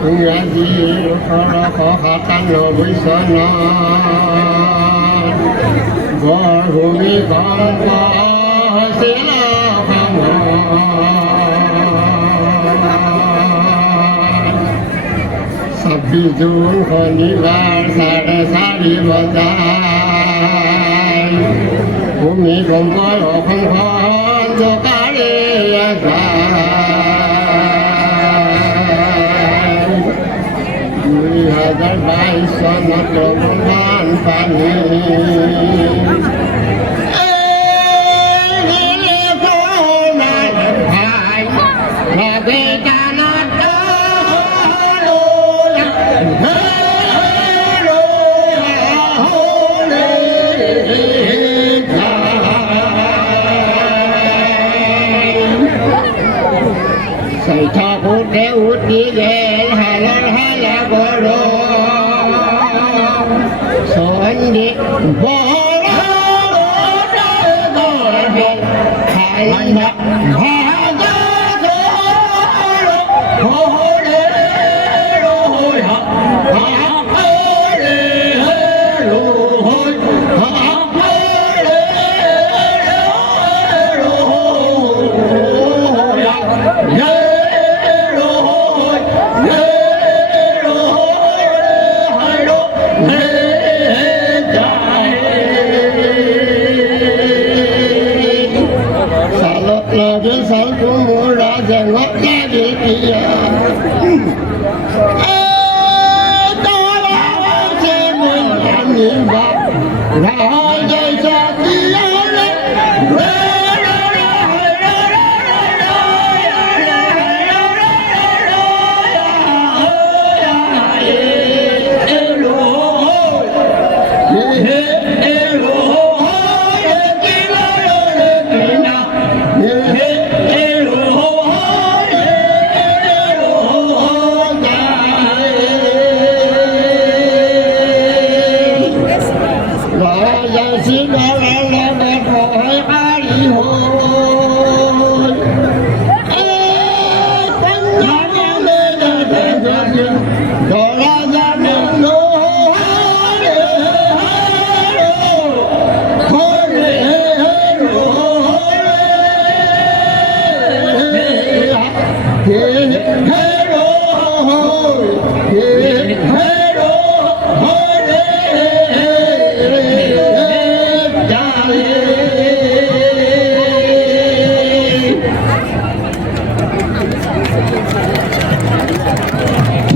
Ngaji khatan với sơn Gõ hùi con có xí la phong Sabbi jun khonibar sada sari bazai Humi con có khăn khăn cho cá đi Hazar bayi sanat roman pani Ini kona hai Nabi janat dahulunya Saya takut deut di gel halal halal bodoh Sondi bodoh bodoh halal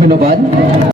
Menoban